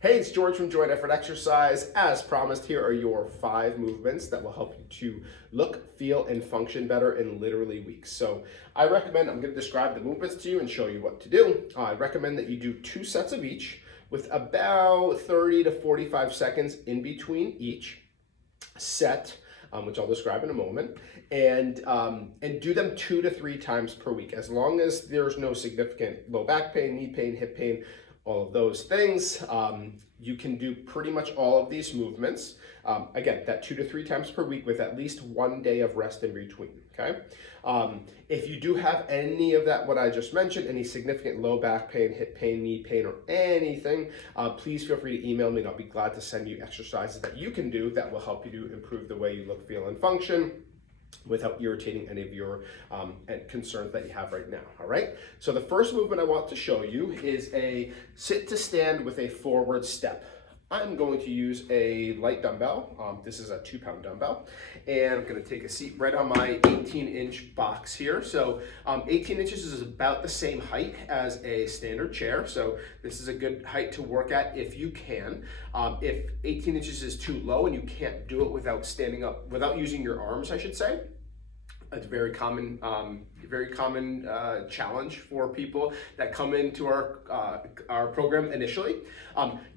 Hey, it's George from Joint Effort Exercise. As promised, here are your 5 movements that will help you to look, feel, and function better in literally weeks. So I'm going to describe the movements to you and show you what to do. I recommend that you do 2 sets of each with about 30 to 45 seconds in between each set, which I'll describe in a moment, and do them 2 to 3 times per week, as long as there's no significant low back pain, knee pain, hip pain, all of those things. You can do pretty much all of these movements. Again, that 2 to 3 times per week with at least 1 day of rest in between, okay? If you do have any of that, what I just mentioned, any significant low back pain, hip pain, knee pain, or anything, please feel free to email me and I'll be glad to send you exercises that you can do that will help you to improve the way you look, feel, and function without irritating any of your concerns that you have right now, all right? So the first movement I want to show you is a sit to stand with a forward step. I'm going to use a light dumbbell. This is a 2-pound dumbbell, and I'm gonna take a seat right on my 18-inch box here. So 18 inches is about the same height as a standard chair, so this is a good height to work at if you can. If 18 inches is too low and you can't do it without standing up, without using your arms, I should say, it's a very common challenge for people that come into our program initially.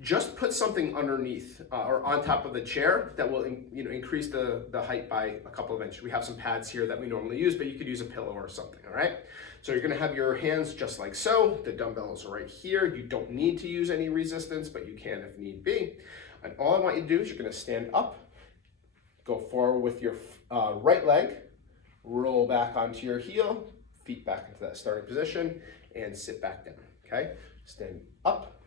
Just put something underneath or on top of the chair that will increase the height by a couple of inches. We have some pads here that we normally use, but you could use a pillow or something, all right? So you're gonna have your hands just like so. The dumbbells are right here. You don't need to use any resistance, but you can if need be. And all I want you to do is you're gonna stand up, go forward with your right leg, roll back onto your heel, feet back into that starting position, and sit back down, okay? Stand up,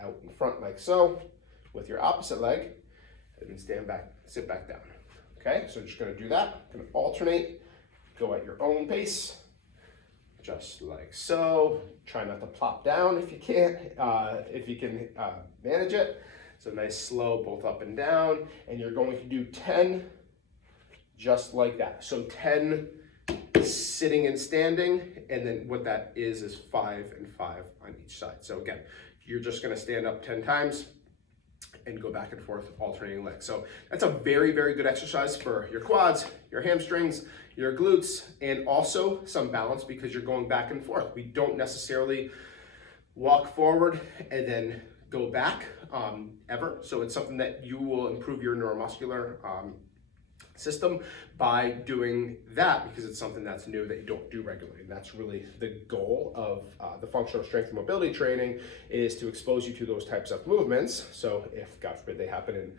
out in front like so, with your opposite leg, and then stand back, sit back down, okay? So just gonna do that, gonna alternate, go at your own pace, just like so. Try not to plop down if you can manage it. So nice slow, both up and down, and you're going to do 10 just like that. So 10 sitting and standing, and then what that is 5 and 5 on each side. So again, you're just gonna stand up 10 times and go back and forth, alternating legs. So that's a very, very good exercise for your quads, your hamstrings, your glutes, and also some balance because you're going back and forth. We don't necessarily walk forward and then go back ever. So it's something that you will improve your neuromuscular system by doing that, because it's something that's new that you don't do regularly. And that's really the goal of the functional strength and mobility training, is to expose you to those types of movements. So if, God forbid, they happen in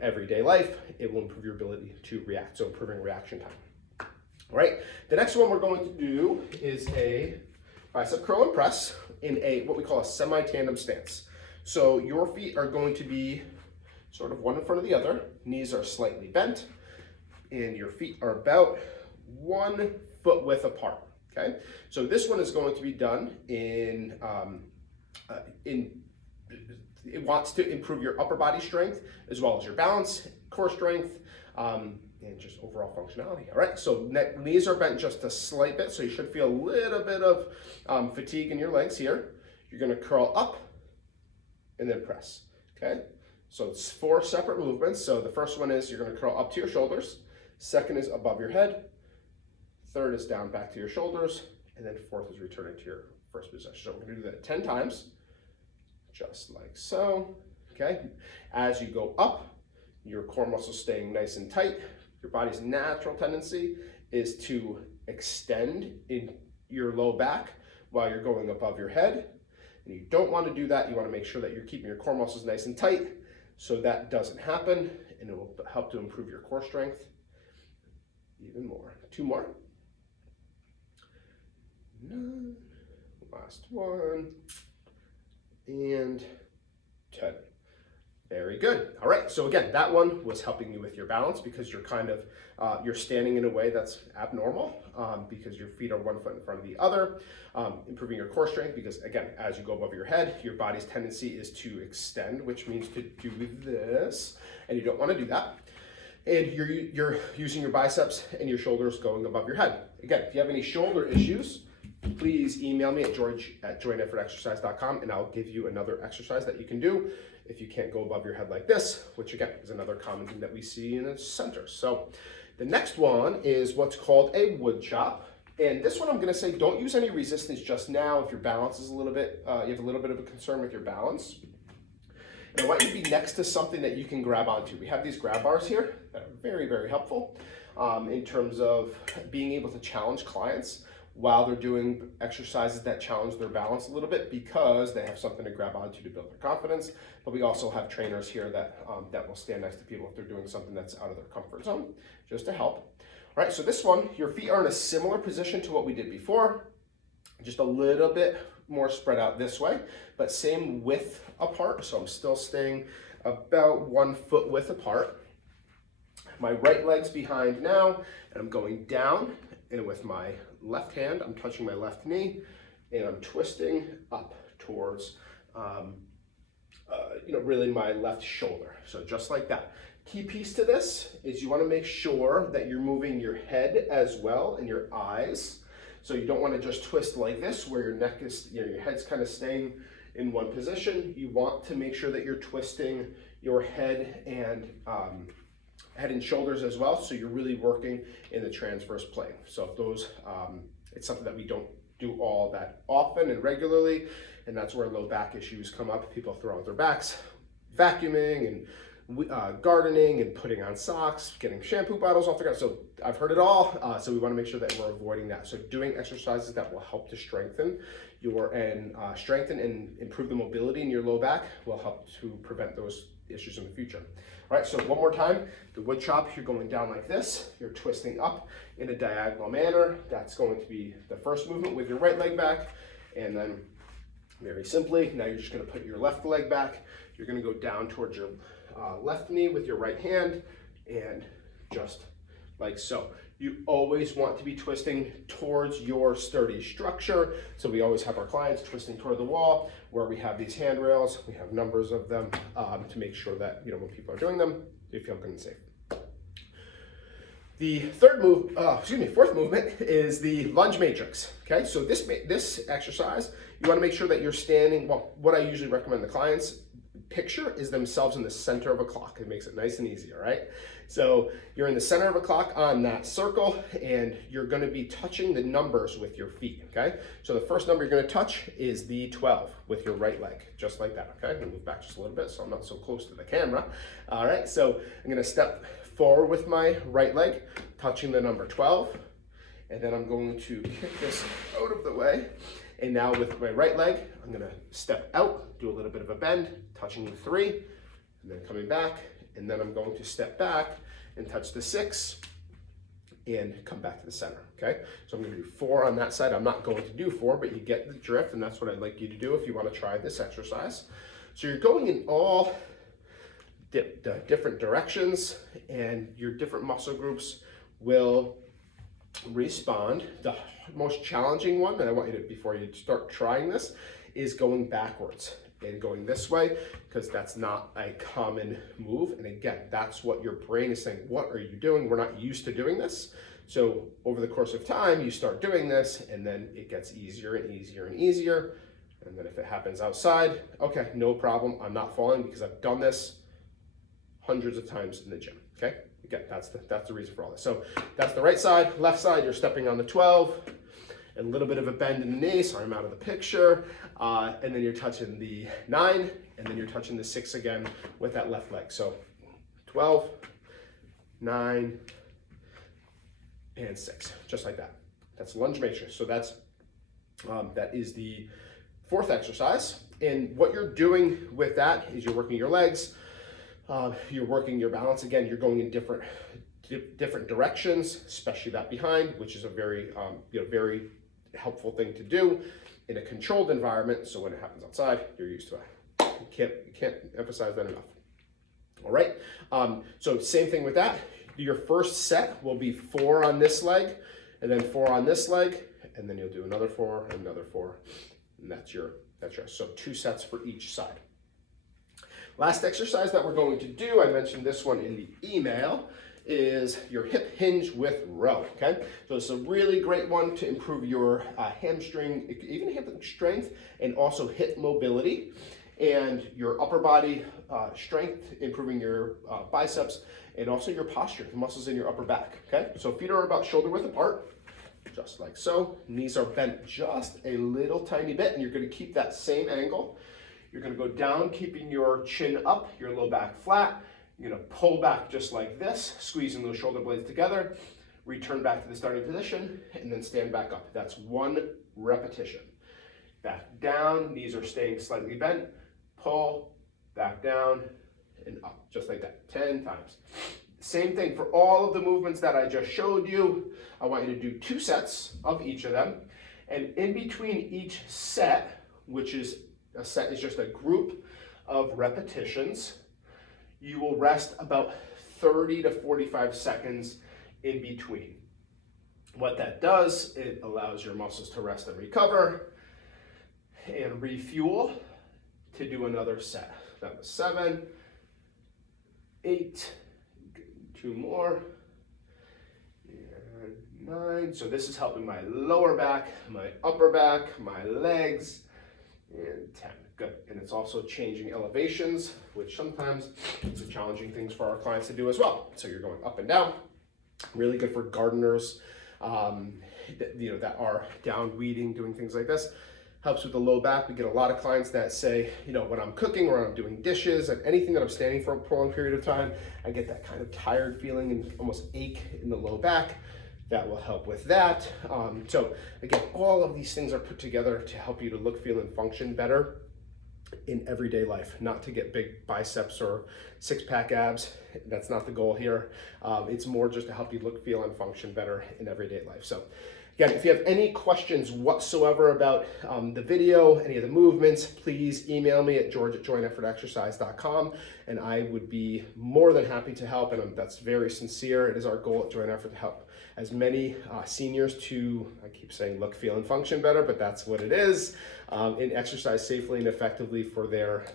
everyday life, it will improve your ability to react, so improving reaction time. All right, the next one we're going to do is a bicep curl and press in what we call a semi-tandem stance. So your feet are going to be sort of one in front of the other, knees are slightly bent, and your feet are about 1 foot width apart, okay? So this one is going to be done it wants to improve your upper body strength, as well as your balance, core strength, and just overall functionality, all right? So knees are bent just a slight bit, so you should feel a little bit of fatigue in your legs here. You're gonna curl up and then press, okay? So it's 4 separate movements. So the first one is you're gonna curl up to your shoulders. Second is above your head. Third is down back to your shoulders. And then fourth is returning to your first position. So we're gonna do that 10 times, just like so, okay? As you go up, your core muscles staying nice and tight. Your body's natural tendency is to extend in your low back while you're going above your head. And you don't wanna do that. You wanna make sure that you're keeping your core muscles nice and tight so that doesn't happen, and it will help to improve your core strength even more. 2 more. Last one. And 10. Very good. All right, so again, that one was helping you with your balance because you're kind of, you're standing in a way that's abnormal because your feet are 1 foot in front of the other, improving your core strength because, again, as you go above your head, your body's tendency is to extend, which means to do this, and you don't want to do that. And you're using your biceps and your shoulders going above your head. Again, if you have any shoulder issues, please email me at george@joineffortexercise.com, and I'll give you another exercise that you can do if you can't go above your head like this, which again is another common thing that we see in the center. So the next one is what's called a wood chop. And this one I'm gonna say don't use any resistance just now if your balance is a little bit, you have a little bit of a concern with your balance. And I want you to be next to something that you can grab onto. We have these grab bars here that are very, very helpful in terms of being able to challenge clients while they're doing exercises that challenge their balance a little bit, because they have something to grab onto to build their confidence. But we also have trainers here that, that will stand next to people if they're doing something that's out of their comfort zone, just to help. All right, so this one, your feet are in a similar position to what we did before, just a little bit more spread out this way, but same width apart. So I'm still staying about 1 foot width apart. My right leg's behind now, and I'm going down, and with my left hand, I'm touching my left knee, and I'm twisting up towards, really my left shoulder. So just like that. Key piece to this is you want to make sure that you're moving your head as well and your eyes. So you don't want to just twist like this where your neck is, your head's kind of staying in one position. You want to make sure that you're twisting your head and shoulders as well. So you're really working in the transverse plane. So if those, it's something that we don't do all that often and regularly, and that's where low back issues come up. People throw out their backs, vacuuming and gardening and putting on socks, getting shampoo bottles off the ground. So I've heard it all. So we want to make sure that we're avoiding that. So doing exercises that will help to strengthen strengthen and improve the mobility in your low back will help to prevent those issues in the future. All right, so one more time, the wood chop, you're going down like this, you're twisting up in a diagonal manner. That's going to be the first movement with your right leg back. And then very simply, now you're just gonna put your left leg back. You're gonna go down towards your left knee with your right hand, and just like so. You always want to be twisting towards your sturdy structure. So we always have our clients twisting toward the wall where we have these handrails. We have numbers of them to make sure that, when people are doing them, they feel good and safe. The fourth movement is the lunge matrix. Okay, so this exercise, you want to make sure that you're standing. Well, what I usually recommend the clients picture is themselves in the center of a clock. It makes it nice and easy, all right? So you're in the center of a clock on that circle, and you're gonna be touching the numbers with your feet, okay? So the first number you're gonna touch is the 12 with your right leg, just like that, okay? I'm gonna move back just a little bit so I'm not so close to the camera. All right, so I'm gonna step forward with my right leg, touching the number 12, and then I'm going to kick this out of the way. And now with my right leg, I'm gonna step out, do a little bit of a bend, touching the 3, and then coming back, and then I'm going to step back and touch the 6, and come back to the center, okay? So I'm gonna do 4 on that side. I'm not going to do 4, but you get the drift, and that's what I'd like you to do if you wanna try this exercise. So you're going in all different directions, and your different muscle groups will respond. The most challenging one that I want you to, before you start trying this, is going backwards and going this way, because that's not a common move. And again, that's what your brain is saying, what are you doing? We're not used to doing this. So over the course of time, you start doing this, and then it gets easier and easier and easier. And then if it happens outside, okay, no problem. I'm not falling because I've done this hundreds of times in the gym, okay? Again, that's the reason for all this. So that's the right side. Left side, you're stepping on the 12, a little bit of a bend in the knee, so I'm out of the picture. And then you're touching the 9, and then you're touching the 6 again with that left leg. So 12, 9, and 6, just like that. That's lunge matrix. So that is the fourth exercise. And what you're doing with that is you're working your legs, you're working your balance. Again, you're going in different directions, especially that behind, which is a very very helpful thing to do in a controlled environment. So when it happens outside, you're used to it. You can't emphasize that enough. All right. So same thing with that. Your first set will be 4 on this leg, and then 4 on this leg, and then you'll do another 4, another 4, and that's your. So 2 sets for each side. Last exercise that we're going to do, I mentioned this one in the email, is your hip hinge with row, okay? So it's a really great one to improve your hamstring, even hip strength, and also hip mobility, and your upper body strength, improving your biceps, and also your posture, the muscles in your upper back, okay? So feet are about shoulder width apart, just like so. Knees are bent just a little tiny bit, and you're gonna keep that same angle. You're gonna go down, keeping your chin up, your low back flat. You're gonna pull back just like this, squeezing those shoulder blades together, return back to the starting position, and then stand back up. That's 1 repetition. Back down, knees are staying slightly bent, pull, back down, and up, just like that, 10 times. Same thing for all of the movements that I just showed you. I want you to do 2 sets of each of them, and in between each set, which is a set is just a group of repetitions, you will rest about 30 to 45 seconds in between. What that does, it allows your muscles to rest and recover and refuel to do another set. That was 7, 8, 2 more, and 9. So this is helping my lower back, my upper back, my legs, and 10. Good. And it's also changing elevations, which sometimes is a challenging things for our clients to do as well. So you're going up and down. Really good for gardeners, that are down weeding, doing things like this. Helps with the low back. We get a lot of clients that say, when I'm cooking or I'm doing dishes and anything that I'm standing for a prolonged period of time, I get that kind of tired feeling and almost ache in the low back. That will help with that. So again, all of these things are put together to help you to look, feel, and function better in everyday life, not to get big biceps or 6-pack abs. That's not the goal here. It's more just to help you look, feel, and function better in everyday life. So again, if you have any questions whatsoever about the video, any of the movements, please email me at george@jointeffortexercise.com, and I would be more than happy to help, and that's very sincere. It is our goal at Joint Effort to help as many seniors to, I keep saying look, feel, and function better, but that's what it is, and exercise safely and effectively for their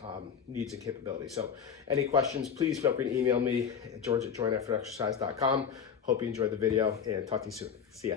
needs and capabilities. So any questions, please feel free to email me at george@jointeffortexercise.com. Hope you enjoyed the video, and talk to you soon. See ya.